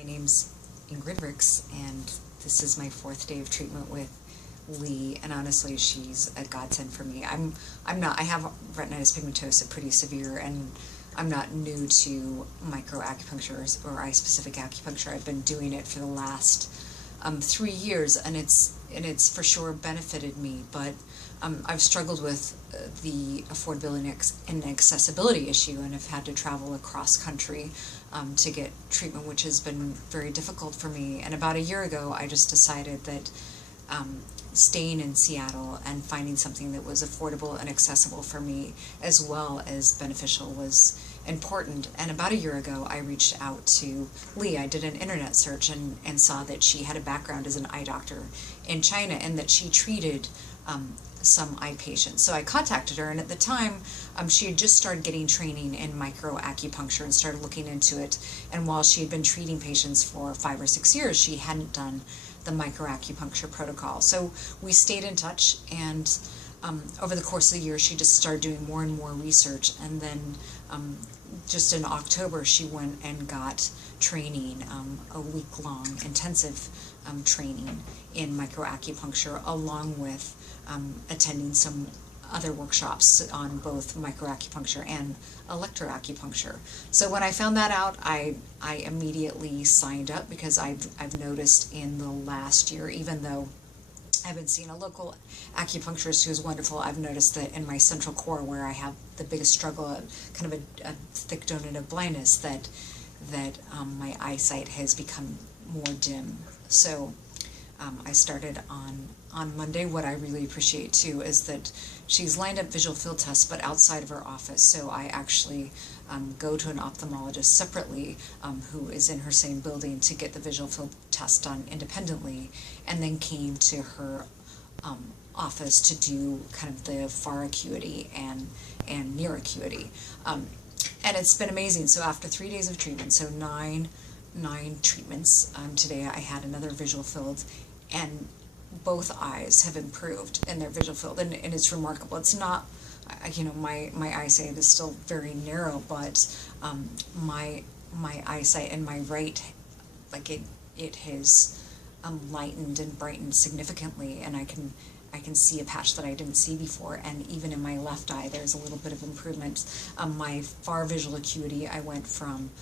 My name's Ingrid Ricks, and this is my 4th day of treatment with Lee, and honestly, she's a godsend for me. I have retinitis pigmentosa, pretty severe, and I'm not new to microacupuncture or eye-specific acupuncture. I've been doing it for the last 3 years, and it's for sure benefited me, but I've struggled with the affordability and accessibility issue, and have had to travel across country to get treatment, which has been very difficult for me. And about a year ago, I just decided that staying in Seattle and finding something that was affordable and accessible for me as well as beneficial was important. And about a year ago, I reached out to Lee. I did an internet search and saw that she had a background as an eye doctor in China, and that she treated some eye patients. So I contacted her, and at the time she had just started getting training in microacupuncture and started looking into it. And while she had been treating patients for 5 or 6 years, she hadn't done the microacupuncture protocol. So we stayed in touch, and over the course of the year, she just started doing more and more research. And then just in October, she went and got training, a week-long intensive training in microacupuncture, along with attending some other workshops on both microacupuncture and electroacupuncture. So when I found that out, I immediately signed up, because I've noticed in the last year, even though I've been seeing a local acupuncturist who's wonderful, I've noticed that in my central core, where I have the biggest struggle, kind of a thick donut of blindness, that my eyesight has become more dim. So I started on Monday. What I really appreciate too is that she's lined up visual field tests, but outside of her office. So I actually go to an ophthalmologist separately, who is in her same building, to get the visual field test done independently, and then came to her office to do kind of the far acuity and near acuity. And it's been amazing. So after 3 days of treatment, so nine treatments, today I had another visual field, and both eyes have improved in their visual field, and it's remarkable. It's not, my eyesight is still very narrow, but my eyesight in my right, it has lightened and brightened significantly, and I can see a patch that I didn't see before. And even in my left eye, there's a little bit of improvement. My far visual acuity, I went from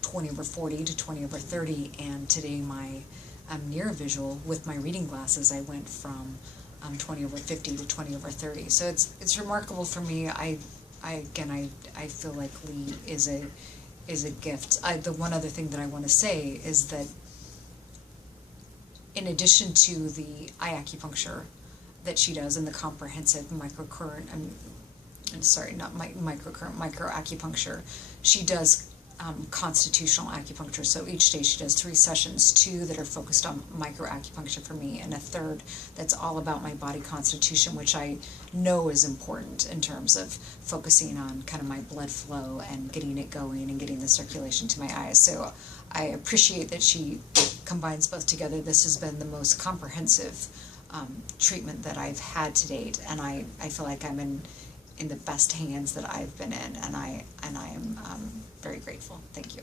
20/40 to 20/30, and today my near visual with my reading glasses, I went from 20/50 to 20/30. So it's remarkable for me. I feel like Lee is a gift. The one other thing that I want to say is that, in addition to the eye acupuncture that she does and the comprehensive microcurrent, microacupuncture, she does constitutional acupuncture. So each day she does 3 sessions, 2 that are focused on microacupuncture for me, and a 3rd that's all about my body constitution, which I know is important in terms of focusing on kind of my blood flow and getting it going and getting the circulation to my eyes. So I appreciate that she combines both together. This has been the most comprehensive treatment that I've had to date, and I feel like I'm in the best hands that I've been in, and I am very grateful. Thank you.